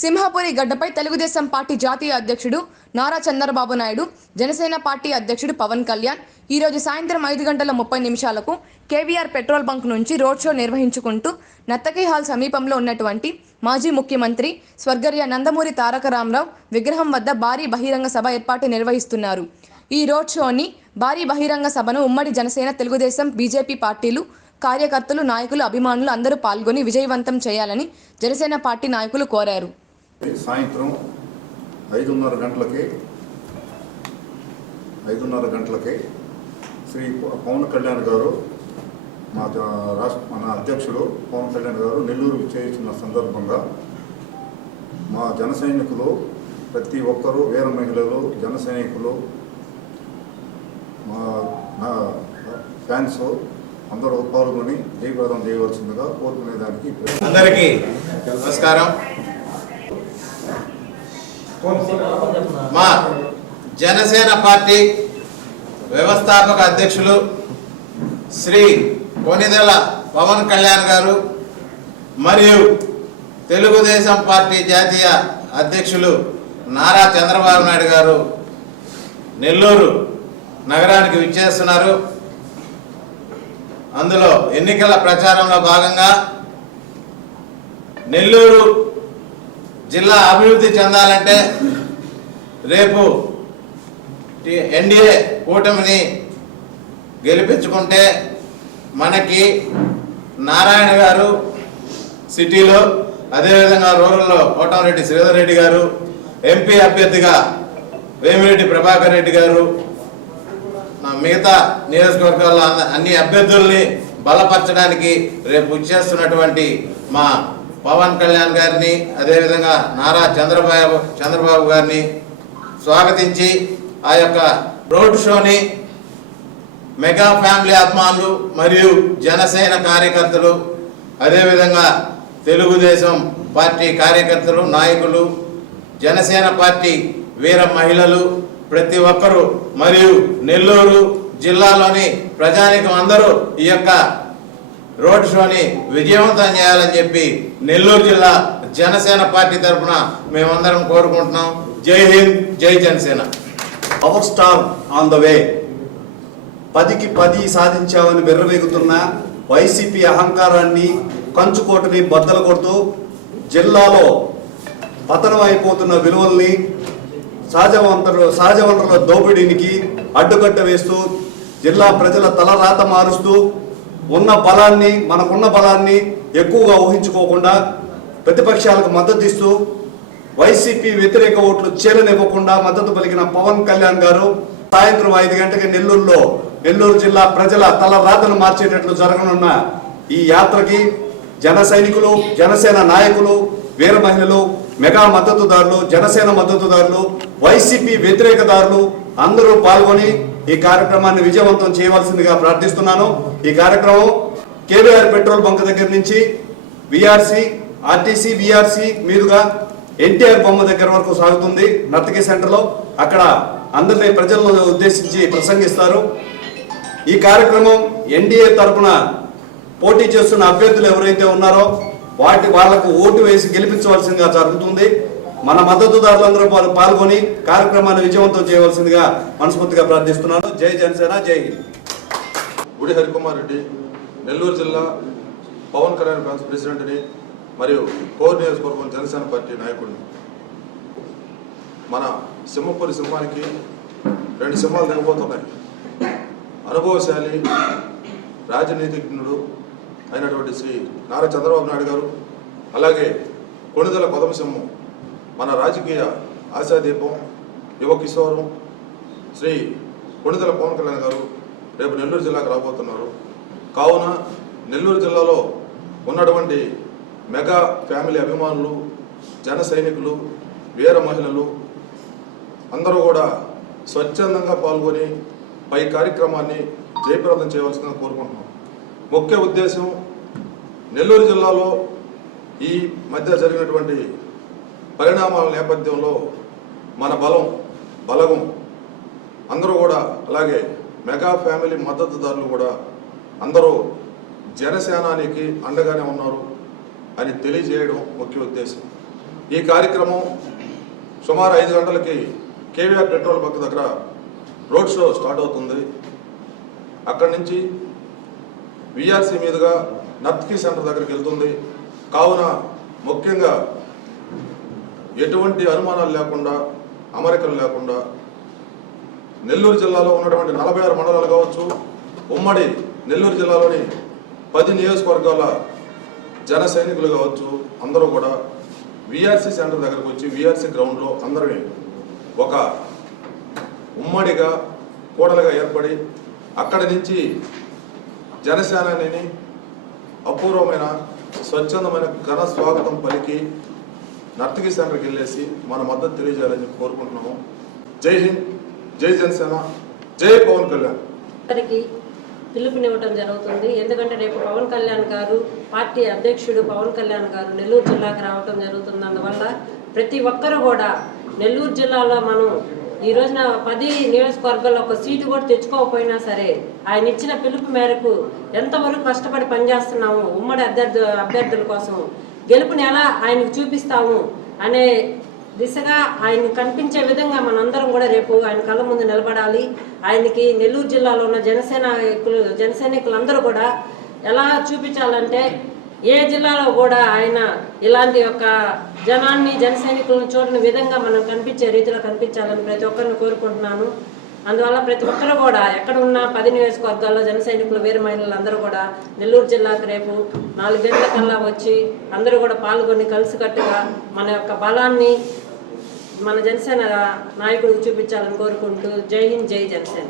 సింహాపురి గడ్డపై తెలుగుదేశం పార్టీ జాతీయ అధ్యక్షుడు నారా చంద్రబాబు నాయుడు జనసేన పార్టీ అధ్యక్షుడు పవన్ కళ్యాణ్ ఈరోజు సాయంత్రం ఐదు గంటల ముప్పై నిమిషాలకు కేవీఆర్ పెట్రోల్ బంక్ నుంచి రోడ్ షో నిర్వహించుకుంటూ నత్తకి హాల్ సమీపంలో ఉన్నటువంటి మాజీ ముఖ్యమంత్రి స్వర్గర్య నందమూరి తారక రామారావు విగ్రహం వద్ద భారీ బహిరంగ సభ ఏర్పాటు నిర్వహిస్తున్నారు. ఈ రోడ్ షోని భారీ బహిరంగ సభను ఉమ్మడి జనసేన తెలుగుదేశం బీజేపీ పార్టీలు కార్యకర్తలు నాయకులు అభిమానులు అందరూ పాల్గొని విజయవంతం చేయాలని జనసేన పార్టీ నాయకులు కోరారు. సాయంత్రం ఐదున్నర గంటలకి ఐదున్నర గంటలకి శ్రీ పవన్ కళ్యాణ్ గారు మా రాష్ట్ర మన అధ్యక్షుడు పవన్ కళ్యాణ్ గారు నెల్లూరు చేయించిన సందర్భంగా మా జన సైనికులు ప్రతి ఒక్కరూ వీర మహిళలు జన సైనికులు మా నా ఫ్యాన్స్ అందరూ పాల్గొని జయప్రదం చేయవలసిందిగా కోరుకునేదానికి అందరికీ నమస్కారం. మా జనసేన పార్టీ వ్యవస్థాపక అధ్యక్షులు శ్రీ కొనిదెల పవన్ కళ్యాణ్ గారు మరియు తెలుగుదేశం పార్టీ జాతీయ అధ్యక్షులు నారా చంద్రబాబు నాయుడు గారు నెల్లూరు నగరానికి విచ్చేస్తున్నారు. అందులో ఎన్నికల ప్రచారంలో భాగంగా నెల్లూరు జిల్లా అభివృద్ధి చెందాలంటే రేపు ఎన్డీఏ కూటమిని గెలిపించుకుంటే మనకి నారాయణ గారు సిటీలో అదేవిధంగా రూరల్లో కోటంరెడ్డి శ్రీధర్ రెడ్డి గారు ఎంపీ అభ్యర్థిగా వేమిరెడ్డి ప్రభాకర్ రెడ్డి గారు మిగతా నియోజకవర్గాల్లో అన్ని అభ్యర్థుల్ని బలపరచడానికి రేపు వచ్చేస్తున్నటువంటి మా పవన్ కళ్యాణ్ గారిని అదేవిధంగా నారా చంద్రబాబు చంద్రబాబు గారిని స్వాగతించి ఆ యొక్క రోడ్ షోని మెగా ఫ్యామిలీ అభిమానులు మరియు జనసేన కార్యకర్తలు అదేవిధంగా తెలుగుదేశం పార్టీ కార్యకర్తలు నాయకులు జనసేన పార్టీ వీర మహిళలు ప్రతి ఒక్కరూ మరియు నెల్లూరు జిల్లాలోని ప్రజానికం అందరూ ఈ యొక్క రోడ్ షోని విజయవంతం చేయాలని చెప్పి నెల్లూరు జిల్లా జనసేన పార్టీ తరఫున మేమందరం కోరుకుంటున్నాం. జై హింద్ జై Janasena. Power star on the way పదికి పది సాధించామని బెర్రవేగుతున్న వైసీపీ అహంకారాన్ని కంచుకోటని బద్దలు కొడుతూ జిల్లాలో పతనం అయిపోతున్న విలువల్ని సహజ వనరుల సహజ వనరుల దోపిడీనికి అడ్డుకట్ట వేస్తూ జిల్లా ప్రజల తలరాత మారుస్తూ ఉన్న బలాన్ని మనకున్న బలాన్ని ఎక్కువగా ఊహించుకోకుండా ప్రతిపక్షాలకు మద్దతు ఇస్తూ వైసీపీ వ్యతిరేక ఓట్లు చేరనివ్వకుండా మద్దతు పలికిన పవన్ కళ్యాణ్ గారు సాయంత్రం ఐదు గంటకి నెల్లూరులో నెల్లూరు జిల్లా ప్రజల తల రాతను మార్చేటట్లు జరగనున్న ఈ యాత్రకి జన సైనికులు జనసేన నాయకులు వీర మహిళలు మెగా మద్దతుదారులు జనసేన మద్దతుదారులు వైసీపీ వ్యతిరేకదారులు అందరూ పాల్గొని ఈ కార్యక్రమాన్ని విజయవంతం చేయవలసిందిగా ప్రార్థిస్తున్నాను. ఈ కార్యక్రమం కేవీఆర్ పెట్రోల్ బంక్ దగ్గర నుంచి విఆర్సి ఆర్టీసీ విఆర్సి మీదుగా ఎన్టీఆర్ బొమ్మ దగ్గర వరకు సాగుతుంది. నర్తకి సెంటర్లో అక్కడ అందరినీ ప్రజలను ఉద్దేశించి ప్రసంగిస్తారు. ఈ కార్యక్రమం ఎన్డీఏ తరపున పోటీ చేస్తున్న అభ్యర్థులు ఎవరైతే ఉన్నారో వాటి వాళ్ళకు ఓటు వేసి గెలిపించవలసిందిగా జరుగుతుంది. మన మద్దతుదారులందరూ పాల్- పాల్గొని కార్యక్రమాన్ని విజయవంతం చేయవలసిందిగా మనస్ఫూర్తిగా ప్రార్థిస్తున్నాను. జై జనసేన జై హింద్. గుడి హరికుమార్ రెడ్డి నెల్లూరు జిల్లా పవన్ కళ్యాణ్ ఫ్రాన్స్ ప్రెసిడెంట్ని మరియు కోర్ నియోజకవర్గం జనసేన పార్టీ నాయకుడిని. మన సింహపురి సింహానికి రెండు సింహాలు దిగబోతున్నాయి. అనుభవశాలి రాజనీతిజ్ఞుడు అయినటువంటి శ్రీ నారా చంద్రబాబు నాయుడు గారు అలాగే కొణిదల కొదమ సింహం మన రాజకీయ ఆశాదీపం యువ కిశోరం శ్రీ కొణిదల పవన్ కళ్యాణ్ గారు రేపు నెల్లూరు జిల్లాకు రాబోతున్నారు. కావున నెల్లూరు జిల్లాలో ఉన్నటువంటి మెగా ఫ్యామిలీ అభిమానులు జన సైనికులు వీర మహిళలు అందరూ కూడా స్వచ్ఛందంగా పాల్గొని పై కార్యక్రమాన్ని జయప్రదం చేయవలసిందిగా కోరుకుంటున్నాం. ముఖ్య ఉద్దేశం నెల్లూరు జిల్లాలో ఈ మధ్య జరిగినటువంటి పరిణామాల నేపథ్యంలో మన బలం బలగం అందరూ కూడా అలాగే మెగా ఫ్యామిలీ మద్దతుదారులు కూడా అందరూ జనసేనానికి అండగానే ఉన్నారు అని తెలియజేయడం ముఖ్య ఉద్దేశం. ఈ కార్యక్రమం సుమారు ఐదు గంటలకి కేవీఆర్ పెట్రోల్ బంక్ దగ్గర రోడ్ షో స్టార్ట్ అవుతుంది. అక్కడి నుంచి విఆర్సీ మీదుగా నర్త్కీ సెంటర్ దగ్గరికి వెళ్తుంది. కావున ముఖ్యంగా ఎటువంటి అనుమానాలు లేకుండా అమరికలు లేకుండా నెల్లూరు జిల్లాలో ఉన్నటువంటి నలభై ఆరు మండలాలు కావచ్చు ఉమ్మడి నెల్లూరు జిల్లాలోని పది నియోజకవర్గాల జన సైనికులు కావచ్చు అందరూ కూడా విఆర్సీ సెంటర్ దగ్గరకు వచ్చి విఆర్సీ గ్రౌండ్లో అందరినీ ఒక ఉమ్మడిగా కూడలుగా ఏర్పడి అక్కడి నుంచి జనసేనని అపూర్వమైన స్వచ్ఛందమైన ఘన స్వాగతం పలికి నర్తకి సెంటర్కి వెళ్ళేసి మన మద్దతు తెలియజేయాలని చెప్పి కోరుకుంటున్నాము. జై హింద్ జై జనసేన జై పవన్ కళ్యాణ్. అందరికీ పిలుపునివ్వటం జరుగుతుంది. ఎందుకంటే రేపు పవన్ కళ్యాణ్ గారు పార్టీ అధ్యక్షుడు పవన్ కళ్యాణ్ గారు నెల్లూరు జిల్లాకు రావటం జరుగుతుంది. అందువల్ల ప్రతి ఒక్కరు కూడా నెల్లూరు జిల్లాలో మనం ఈ రోజున పది నియోజకవర్గాల్లో ఒక సీటు కూడా తెచ్చుకోకపోయినా సరే ఆయన ఇచ్చిన పిలుపు మేరకు ఎంతవరకు కష్టపడి పనిచేస్తున్నాము ఉమ్మడి అభ్యర్థు అభ్యర్థుల కోసం గెలుపుని ఎలా ఆయనకు చూపిస్తాము అనే దిశగా ఆయన కనిపించే విధంగా మనందరం కూడా రేపు ఆయన కళ్ళ ముందు నిలబడాలి. ఆయనకి నెల్లూరు జిల్లాలో ఉన్న జనసేనాయకులు జనసైనికులందరూ కూడా ఎలా చూపించాలంటే ఏ జిల్లాలో కూడా ఆయన ఇలాంటి యొక్క జనాన్ని జనసైనికులను చూడని విధంగా మనం కనిపించే రీతిలో కనిపించాలని ప్రతి ఒక్కరిని కోరుకుంటున్నాను. అందువల్ల ప్రతి ఒక్కరు కూడా ఎక్కడ ఉన్న పది నియోజకవర్గాల్లో జన సైనికులు వీర మహిళలు అందరూ కూడా నెల్లూరు జిల్లాకు రేపు నాలుగు గంటల కల్లా వచ్చి అందరూ కూడా పాల్గొని కలిసికట్టుగా మన యొక్క బలాన్ని మన జనసేన నాయకుడికి చూపించాలని కోరుకుంటూ జై హింద్ జై జనసేన.